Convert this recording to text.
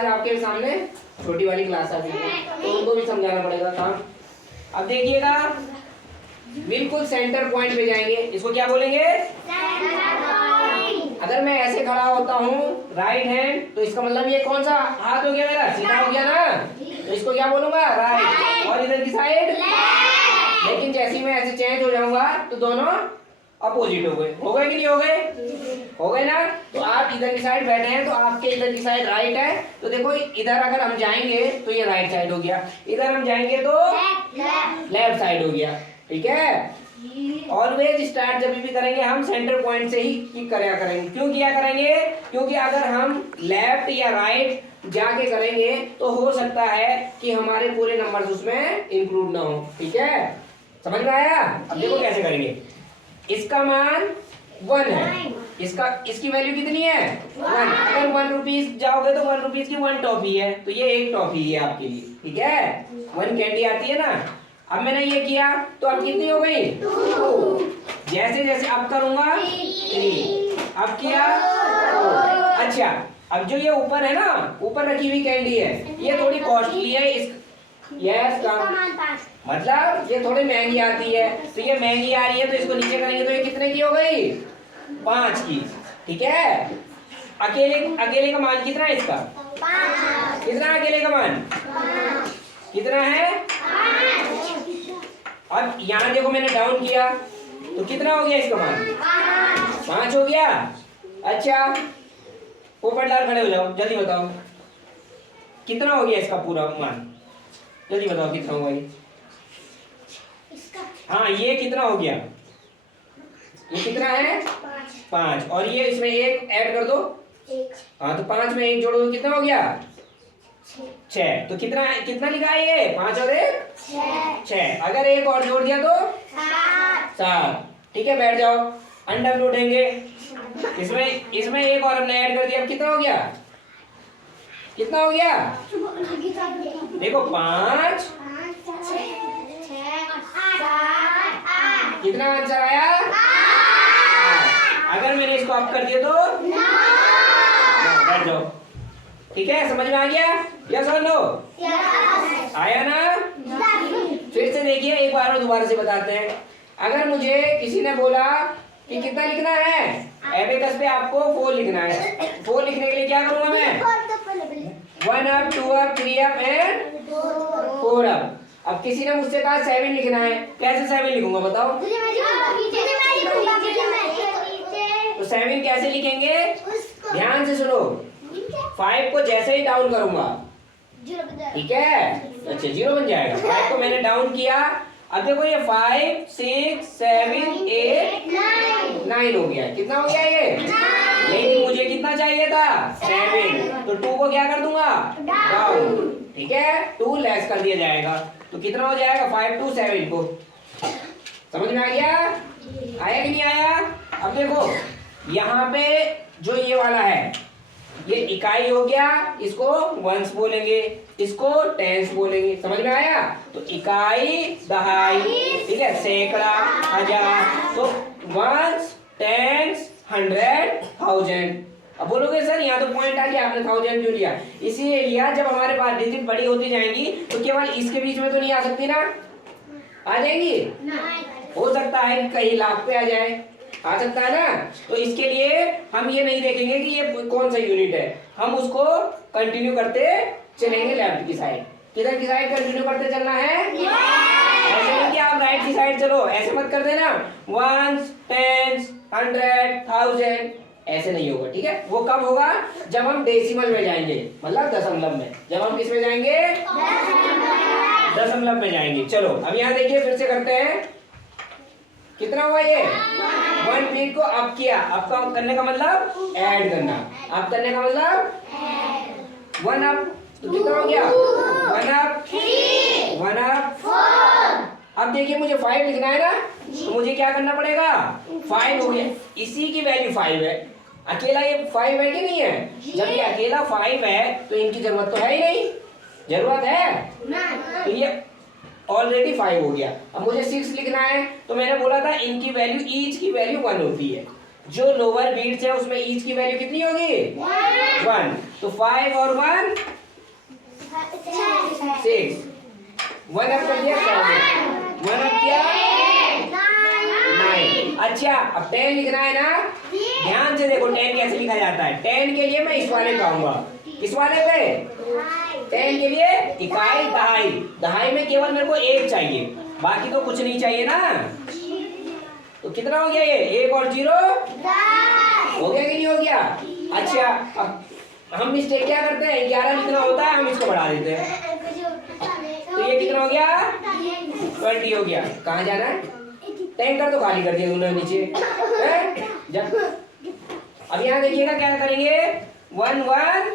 आज आपके सामने छोटी वाली क्लास आ गई है, तो उनको भी समझाना पड़ेगा काम। अब देखिएगा, बिल्कुल सेंटर पॉइंट पे जाएंगे। इसको क्या बोलेंगे? अगर मैं ऐसे खड़ा होता हूँ राइट हैंड, तो इसका मतलब ये कौन सा हाथ हो गया मेरा? सीधा हो गया ना, तो इसको क्या बोलूंगा? राइट। और इधर की साइड लेकिन जैसे ही मैं ऐसे चेंज हो जाऊंगा तो दोनों अपोजिट हो गए। हो गए कि नहीं हो गए? हो गए ना। तो आप इधर की साइड बैठे हैं तो आपके इधर की साइड राइट है, तो देखो इधर अगर हम जाएंगे तो ये राइट साइड हो गया, इधर हम जाएंगे तो लेफ्ट साइड हो गया। ठीक है। ऑलवेज स्टार्ट जब भी करेंगे हम सेंटर पॉइंट से ही किया करेंगे। क्यों किया करेंगे? क्योंकि अगर हम लेफ्ट या राइट जाके करेंगे तो हो सकता है कि हमारे पूरे नंबर्स उसमें इंक्लूड ना हो। ठीक है, समझ में आया? अब देखो कैसे करेंगे। इसका मान 1 है, इसकी वैल्यू कितनी है? 1। अगर 1 रुपीज जाओगे तो 1 रुपीज की 1 टॉफी है, तो ये 1 टॉफी है आपके लिए। ठीक है, 1 कैंडी आती है ना। अब मैंने ये किया तो अब कितनी हो गई? 2। जैसे जैसे अब करूंगा 3, अब किया 4। अच्छा, अब जो ये ऊपर है ना, ऊपर रखी हुई कैंडी है, ये थोड़ी कॉस्टली है। यस मतलब ये थोड़ी महंगी आती है, तो ये महंगी आ रही है, तो इसको नीचे करेंगे तो ये कितने की हो गई? 5 की। ठीक है। अकेले का मान कितना है इसका? 5। कितना अकेले का मान? 5। कितना है? 5। अब यहाँ देखो मैंने डाउन किया तो कितना हो गया इसका मान? 5 हो गया। अच्छा, पोपटलाल खड़े हो जाओ, जल्दी बताओ कितना हो गया इसका पूरा मान? जल्दी बताओ कितना हुआ ये? हाँ, ये कितना हो गया? ये कितना है? 5। और ये इसमें 1 ऐड कर दो। हाँ, तो 5 में 1 जोड़ो तो कितना हो गया? 6। तो कितना लिखा है ये? 5 और 1 6। अगर 1 और जोड़ दिया तो 7। ठीक है, बैठ जाओ। अंडर रूट उठेंगे। इसमें 1 और हमने ऐड कर दिया, अब कितना हो गया? कितना हो गया? देखो 5 कितना आंसर आया? 8। अगर मैंने इसको अप कर दिया तो बैठ जाओ। ठीक है, समझ में आ गया? यस और नो? आया ना? फिर से देखिए, एक बार और दोबारा से बताते हैं। अगर मुझे किसी ने बोला कि कितना लिखना है, एबेकस पे आपको 4 लिखना है। 4 लिखने के लिए क्या करूंगा मैं? 1 up, 2 up, 3 up and 4 up. अब किसी ने मुझसे कहा 7 लिखना है, कैसे 7 लिखूंगा बताओ? तो 7 कैसे लिखेंगे? ध्यान से सुनो। 5 को जैसे ही डाउन करूंगा, ठीक है, अच्छा 0 बन जाएगा। 5 को मैंने डाउन किया, अब देखो ये 5 6 7 8 9 हो गया। कितना हो गया ये? लेकिन मुझे कितना चाहिए था? 7। तो 2 को क्या कर दूंगा? डाउन। ठीक है, 2 लेस कर दिया जाएगा, तो कितना हो जाएगा? 5 2 7 को। समझ में आ गया? आया कि नहीं आया? अब देखो यहाँ पे जो ये वाला है, ये इकाई हो गया, इसको वंस बोलेंगे, इसको टेंस बोलेंगे। समझ में आया? तो इकाई, दहाई, ठीक है, सैकड़ा, हजार, तो वंस, टेंस, 100, 1000। अब बोलोगे सर यहाँ तो पॉइंट आ गया, आपने 1000 क्यों लिया? इसीलिए लिया, जब हमारे पास डिजिट बड़ी होती जाएंगी तो केवल इसके बीच में तो नहीं आ सकती ना? आ जाएंगी? हो सकता है कि कहीं लाख पे आ जाए, आ सकता है ना। तो इसके लिए हम ये नहीं देखेंगे कि ये कौन सा यूनिट है, हम उसको कंटिन्यू करते चलेंगे लेफ्ट की साइड। किधर की साइड कंटिन्यू करते चलना है? ऐसे नहीं कि आप राइट की साइड चलो, ऐसे मत कर देना। 1 10 100 1000 ऐसे नहीं होगा। ठीक है, वो कब होगा? जब हम डेसिमल में जाएंगे, मतलब दशमलव में। जब हम किस में जाएंगे? दशमलव में जाएंगे। चलो अब यहाँ देखिए, फिर से करते हैं। कितना हुआ ये? 1 फीट को अप किया। अप का करने का मतलब ऐड करना, अप करने का मतलब 1 अप, तो कितना हो गया? 1 अप 1 अप 4। अब देखिए मुझे 5 लिखना है ना, तो मुझे क्या करना पड़ेगा? 5 हो गया, इसी की वैल्यू 5 है। अकेला ये 5 है कि नहीं है? जब ये अकेला 5 है तो इनकी जरूरत तो है ही नहीं। जरूरत है? तो ये ऑलरेडी 5 हो गया। अब मुझे 6 लिखना है, तो मैंने बोला था इनकी वैल्यू, ईच की वैल्यू 1 होती है। जो लोअर बीट्स है उसमें ईच की वैल्यू कितनी होगी? 1। तो 5 और 1 6 1 अप कर दिया 7 1 अप किया 9। अच्छा अब 10 लिखना है ना, ध्यान से देखो 10 कैसे लिखा जाता है। 10 के लिए मैं इस वाले पे आऊंगा, किस वाले पे? 10 के लिए इकाई दहाई, दहाई में केवल मेरे को 1 चाहिए, बाकी तो कुछ नहीं चाहिए ना। तो कितना हो गया ये? 1 और 0 हो गया कि नहीं हो गया? अच्छा अब हम मिस्टेक क्या करते हैं, 11 लिखना होता है, हम इसको बढ़ा देते हैं। तो ये कितना हो गया? 20 हो गया। कहाँ जाना है? टैंकर तो खाली कर दिया तुमने नीचे है? जब अब यहाँ देखिएगा क्या करेंगे, 1 1